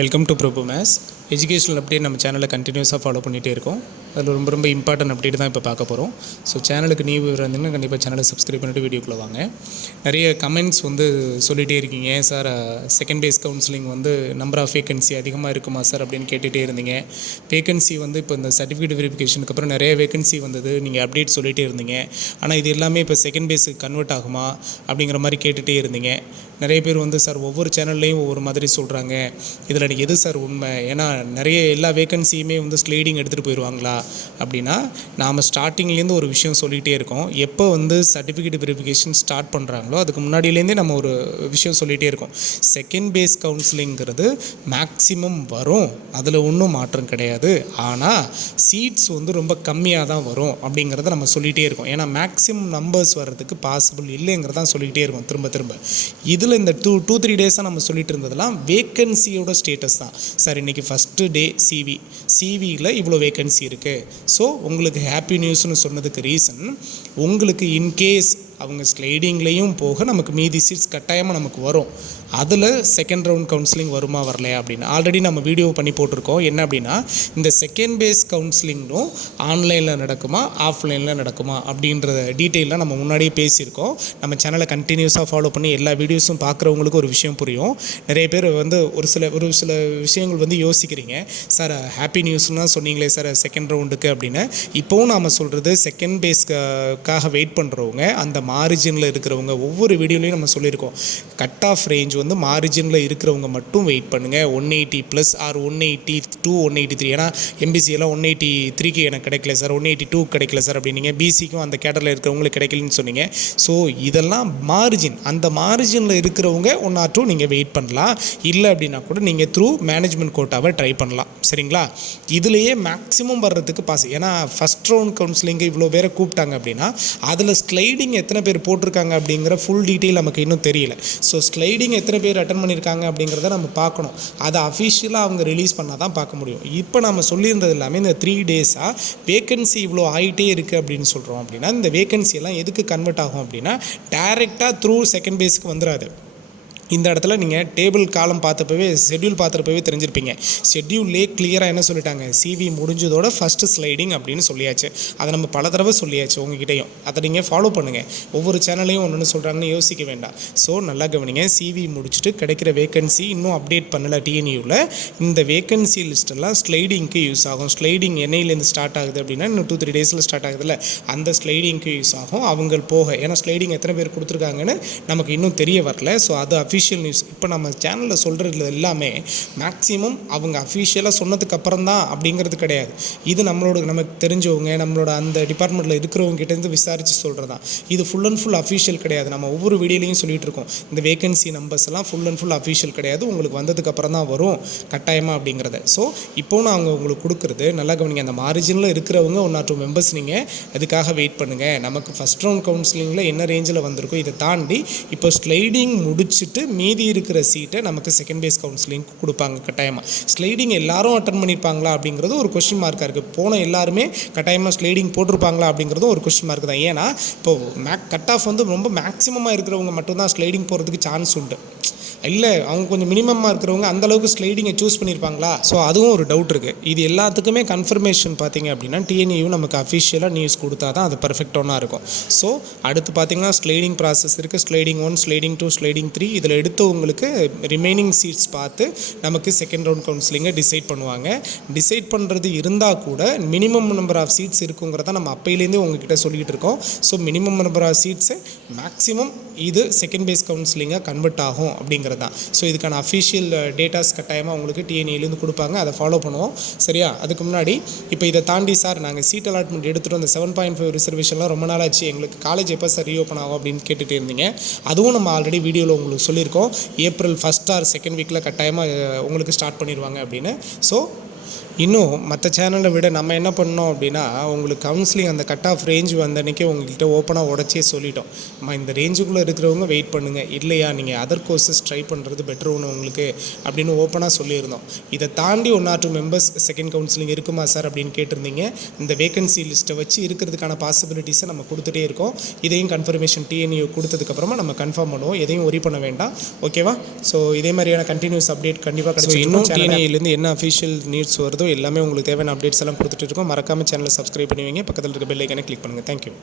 Welcome to probo maths. Educational update நம்ம சேனலில் கண்டினியூஸாக ஃபாலோ பண்ணிகிட்டே இருக்கோம். அதில் ரொம்ப இம்பார்ட்டன்ட் அப்டேட் தான் இப்போ பார்க்க போகிறோம். ஸோ சேனலுக்கு நியூ இருந்தீங்கன்னா கண்டிப்பாக சேனலை சப்ஸ்கிரைப் பண்ணிட்டு வீடியோக்குள்ளே வாங்க. நிறைய கமெண்ட்ஸ் சொல்லிகிட்டே இருக்கீங்க, sir second phase counselling number of vacancy அதிகமாக இருக்குமா சார் அப்படின்னு கேட்டுகிட்டே இருந்தீங்க. வேகன்சி இப்போ இந்த சர்டிஃபிகேட் வெரிஃபிகேஷனுக்கு அப்புறம் நிறைய வேகன்சி நீங்கள் அப்டேட் சொல்லிகிட்டே இருந்தீங்க. ஆனால் இது எல்லாமே இப்போ செகண்ட் பேஸுக்கு கன்வெர்ட் ஆகுமா அப்படிங்கிற மாதிரி கேட்டுகிட்டே இருந்தீங்க. நிறைய பேர் சார் ஒவ்வொரு சேனல்லையும் ஒவ்வொரு மாதிரி சொல்கிறாங்க, இதில் எனக்கு எது சார் உண்மை? ஏன்னா நிறைய எல்லா வேகன்சியுமே ஸ்லைடிங் எடுத்துகிட்டு போயிடுவாங்களா அப்படின்னா, நாம் ஸ்டார்டிங்லேருந்து ஒரு விஷயம் சொல்லிகிட்டே இருக்கோம். எப்போ சர்டிஃபிகேட் வெரிஃபிகேஷன் ஸ்டார்ட் பண்ணுறாங்களோ அதுக்கு முன்னாடியிலேருந்தே நம்ம ஒரு விஷயம் சொல்லிகிட்டே இருக்கோம். செகண்ட் பேஸ் கவுன்சிலிங்கிறது மேக்ஸிமம் வரும், அதில் ஒன்றும் மாற்றம் கிடையாது. ஆனால் சீட்ஸ் ரொம்ப கம்மியாக தான் வரும் அப்படிங்கிறத நம்ம சொல்லிகிட்டே இருக்கோம். ஏன்னா மேக்ஸிமம் நம்பர்ஸ் வர்றதுக்கு பாசிபிள் இல்லைங்கிறதான் சொல்லிகிட்டே இருக்கோம் திரும்ப. இதில் இந்த 2-3 டேஸாக நம்ம சொல்லிட்டு இருந்ததெல்லாம் வேக்கன்சியோட ஸ்டேட்டஸ் தான். சார் இன்றைக்கி ஃபஸ்ட்டு டே சிவியில் இவ்வளோ வேக்கன்சி இருக்குது. ஸோ உங்களுக்கு ஹாப்பி நியூஸ்னு சொன்னதுக்கு ரீசன், உங்களுக்கு இன்கேஸ் அவங்க ஸ்லைடிங்லேயும் போக நமக்கு மீதி சீட்ஸ் கட்டாயமாக நமக்கு வரும். அதில் செகண்ட் ரவுண்ட் கவுன்சிலிங் வருமா வரலையா அப்படின்னு ஆல்ரெடி நம்ம வீடியோ பண்ணி போட்டிருக்கோம். என்ன அப்படின்னா, இந்த செகண்ட் பேஸ் கவுன்சிலிங்கும் ஆன்லைனில் நடக்குமா ஆஃப்லைனில் நடக்குமா அப்படின்ற டீட்டெயிலாம் நம்ம முன்னாடியே பேசியிருக்கோம். நம்ம சேனலை கண்டினியூஸாக ஃபாலோ பண்ணி எல்லா வீடியோஸும் பார்க்குறவங்களுக்கு ஒரு விஷயம் புரியும். நிறைய பேர் ஒரு சில விஷயங்கள் யோசிக்கிறீங்க, சார் ஹாப்பி நியூஸ்னால் சொன்னீங்களே சார் செகண்ட் ரவுண்டுக்கு அப்படின்னு. இப்போவும் நாம் சொல்கிறது செகண்ட் பேஸ்க்காக வெயிட் பண்ணுறவங்க, அந்த மார்ஜினில் இருக்கிறவங்க, ஒவ்வொரு வீடியோலையும் நம்ம சொல்லியிருக்கோம், கட் ஆஃப் ரேஞ்ச் மார்ஜினில் இருக்கிறவங்க மட்டும் வெயிட் பண்ணுங்கள். 180+ ஆர் 182 183. ஏன்னா எம்பிசியெல்லாம் 183க்கு எனக்கு கிடைக்கல சார், 182 கிடைக்கல சார் அப்படின்னீங்க. பிசிக்கும் அந்த கேட்டரில் இருக்கிறவங்களுக்கு கிடைக்கலன்னு சொன்னீங்க. ஸோ இதெல்லாம் மார்ஜின், அந்த மார்ஜினில் இருக்கிறவங்க 1 or 2 நீங்கள் வெயிட் பண்ணலாம். இல்லை அப்படின்னா கூட நீங்கள் த்ரூ மேனேஜ்மெண்ட் கோட்டாவை ட்ரை பண்ணலாம். சரிங்களா? இதுலேயே மேக்ஸிமம் வர்றதுக்கு ஏன்னா ஃபஸ்ட் ரவுண்ட் கவுன்சிலிங்கு இவ்வளோ பேரை கூப்பிட்டாங்க அப்படின்னா அதில் ஸ்லைடிங் எத்தனை பேர் போட்டிருக்காங்க அப்படிங்கிற ஃபுல் டீட்டெயில் நமக்கு இன்னும் தெரியல. ஸோ ஸ்லைடிங் எத்தனை பேர் அட்டன் பண்ணியிருக்காங்க அப்படிங்கிறத நம்ம பார்க்கணும். அதை அஃபிஷியலாக அவங்க ரிலீஸ் பண்ணால் தான் பார்க்க முடியும். இப்போ நம்ம சொல்லியிருந்தது எல்லாமே இந்த 3 டேஸாக வேகன்சி இவ்வளோ ஆகிட்டே இருக்குது அப்படின்னு சொல்கிறோம். அப்படின்னா இந்த வேகன்சி எல்லாம் எதுக்கு கன்வெர்ட் ஆகும் அப்படின்னா, டைரெக்டாக த்ரூ செகண்ட் பேஸுக்கு வந்துடாது. இந்த இடத்துல நீங்கள் டேபிள் காலம் ஷெட்யூல் பார்த்துறப்பவே தெரிஞ்சிருப்பீங்க. ஷெட்யூல்லே கிளியராக என்ன சொல்லிட்டாங்க, சிவி முடிஞ்சதோட ஃபஸ்ட்டு ஸ்லைடிங் அப்படின்னு சொல்லியாச்சு. அதை நம்ம பல தடவை சொல்லியாச்சு உங்ககிட்டையும். அதை நீங்கள் ஃபாலோ பண்ணுங்கள். ஒவ்வொரு சேனல்லையும் ஒன்று சொல்கிறாங்கன்னு யோசிக்க வேண்டாம். ஸோ நல்லா கவனிங்க. சிவி முடிச்சுட்டு கிடைக்கிற வேகன்சி இன்னும் அப்டேட் பண்ணலை டிஎன்யூவில். இந்த வேகன்சி லிஸ்ட்டெல்லாம் ஸ்லைடிங்க்கு யூஸ் ஆகும். ஸ்லைடிங் என்னையிலேருந்து ஸ்டார்ட் ஆகுது அப்படின்னா இன்னும் 2-3 டேஸில் ஸ்டார்ட் ஆகுதுல்ல, அந்த ஸ்லைடிங்க்கு யூஸ் ஆகும். அவங்க போக, ஏன்னா ஸ்லைடிங் எத்தனை பேர் கொடுத்துருக்காங்கன்னு நமக்கு இன்னும் தெரிய வரல. ஸோ அது அஃபிஷியல் நியூஸ். இப்போ நம்ம சேனலில் சொல்கிறது எல்லாமே மேக்ஸிமம் அவங்க அஃபிஷியலாக சொன்னதுக்கு அப்புறம் தான் அப்படிங்கிறது கிடையாது. இது நமக்கு தெரிஞ்சவங்க, நம்மளோட அந்த டிபார்ட்மெண்ட்டில் இருக்கிறவங்க கிட்டேருந்து விசாரித்து சொல்கிறது தான். இது ஃபுல் அண்ட் ஃபுல் அஃபிஷியல் கிடையாது. நம்ம ஒவ்வொரு வீடியோலையும் சொல்லிகிட்டு இருக்கோம், இந்த வேகன்சி நம்பர்ஸ் எல்லாம் ஃபுல் அண்ட் ஃபுல் அஃபிஷியல் கிடையாது, உங்களுக்கு வந்ததுக்கு அப்புறம் தான் வரும் கட்டாயமாக அப்படிங்கிறத. ஸோ இப்போ நான் உங்களுக்கு கொடுக்குறது நல்லா கவனிங்க. அந்த மார்ஜினில் இருக்கிறவங்க 1 or 2 மெம்பர்ஸ் நீங்கள் அதுக்காக வெயிட் பண்ணுங்கள். நமக்கு ஃபஸ்ட் ரவுண்ட் கவுன்சிலிங்கில் என்ன ரேஞ்சில் வந்திருக்கோ இதை தாண்டி இப்போ ஸ்லைடிங் முடிச்சுட்டு மீதி இருக்கிற சீட்டை நமக்கு செகண்ட் பேஸ் கவுன்சிலிங் கொடுப்பாங்க கட்டாயமாக. ஸ்லைடிங் எல்லாரும் அட்டன் பண்ணியிருப்பாங்களா அப்படிங்கிறது ஒரு கொஸ்டின் மார்க்காக இருக்குது. போன எல்லாருமே கட்டாயமாக ஸ்லைடிங் போட்டிருப்பாங்களா அப்படிங்கிறதும் ஒரு கொஸ்டின் மார்க் தான். ஏன்னா இப்போ கட் ஆஃப் ரொம்ப மேக்ஸிமமாக இருக்கிறவங்க மட்டும்தான் ஸ்லைடிங் போகிறதுக்கு சான்ஸ் உண்டு. இல்லை அவங்க கொஞ்சம் மினிமமாக இருக்கிறவங்க அந்தளவுக்கு ஸ்லைடிங்கை சூஸ் பண்ணியிருப்பாங்களா? ஸோ அதுவும் ஒரு டவுட் இருக்குது. இது எல்லாத்துக்குமே கன்ஃபர்மேஷன் பார்த்தீங்க அப்படின்னா TNAU நமக்கு அஃபிஷியலாக நியூஸ் கொடுத்தா தான் அது பர்ஃபெக்டாக இருக்கும். ஸோ அடுத்து பார்த்தீங்கன்னா ஸ்லைடிங் ப்ராசஸ் இருக்குது. Sliding 1, sliding 2, sliding 3. இதில் எடுத்தவங்களுக்கு ரிமைனிங் சீட்ஸ் பார்த்து நமக்கு செகண்ட் ரவுண்ட் கவுன்சிலிங்கை டிசைட் பண்ணுவாங்க. டிசைட் பண்ணுறது இருந்தால் கூட மினிமம் நம்பர் ஆஃப் சீட்ஸ் இருக்குங்கிறத நம்ம அப்பையிலேருந்தே உங்ககிட்ட சொல்லிகிட்டு இருக்கோம். So minimum number of seats maximum இது செகண்ட் பேஸ் கவுன்சிலிங்காக கன்வெர்ட் ஆகும் அப்படிங்கிறது தான். ஸோ இதுக்கான அஃபிஷியல் டேட்டாஸ் கட்டாயமாக உங்களுக்கு TNAலேருந்து கொடுப்பாங்க. அதை ஃபாலோ பண்ணுவோம். சரியா? அதுக்கு முன்னாடி இப்போ இதை தாண்டி, சார் நாங்கள் சீட் அலாட்மெண்ட் எடுத்துகிட்டு அந்த 7.5 ரிசர்வேஷன்லாம் ரொம்ப நாள் ஆச்சு, எங்களுக்கு காலேஜ் எப்போ சார் ரீஓப்பன் ஆகும் அப்படின்னு கேட்டுகிட்டே இருந்தீங்க. அதுவும் நம்ம ஆல்ரெடி வீடியோவில் உங்களுக்கு சொல்லியிருக்கோம். ஏப்ரல் 1st or 2nd வீக்கில் கட்டாயமாக உங்களுக்கு ஸ்டார்ட் பண்ணிடுவாங்க அப்படின்னு. ஸோ இன்னும் மற்ற சேனலை விட நம்ம என்ன பண்ணோம் அப்படின்னா, உங்களுக்கு கவுன்சிலிங் அந்த கட் ஆஃப் ரேஞ்ச் வந்த அன்றைக்கே உங்கள்கிட்ட ஓப்பனாக உடச்சே சொல்லிட்டோம். இந்த ரேஞ்சுக்குள்ளே இருக்கிறவங்க வெயிட் பண்ணுங்கள், இல்லையா நீங்கள் அதர் கோர்சஸ் ட்ரை பண்ணுறது பெட்டர் ஒன்று உங்களுக்கு அப்படின்னு ஓப்பனாக சொல்லியிருந்தோம். இதை தாண்டி 1 or 2 மெம்பர்ஸ் செகண்ட் கவுன்சிலிங் இருக்குமா சார் அப்படின்னு கேட்டிருந்தீங்க. இந்த வேகன்சி லிஸ்ட்டை வச்சு இருக்கிறதுக்கான பாசிபிலிட்டிஸை நம்ம கொடுத்துட்டே இருக்கோம். இதையும் கன்ஃபர்மேஷன் TNAU கொடுத்ததுக்கப்புறமா நம்ம கன்ஃபார்ம் பண்ணுவோம். எதையும் ஒரி பண்ண வேண்டாம், ஓகேவா? ஸோ இதே மாதிரியான கண்டினியூஸ் அப்டேட் கண்டிப்பாக கிடைக்கும். இன்னும் TNAUலேருந்து என்ன அஃபிஷியல் நியூஸ் வருதோ எல்லாமே உங்களுக்கு தேவையான அப்டேட்ஸ் எல்லாம் கொடுத்துட்டு இருக்கோம். மறக்காமல் சேனலை சப்ஸ்கிரைப் பண்ணி வைங்க. பக்கத்தில் இருக்க பெல் ஐக்கானை கிளிக் பண்ணுங்கள். தேங்க்யூ.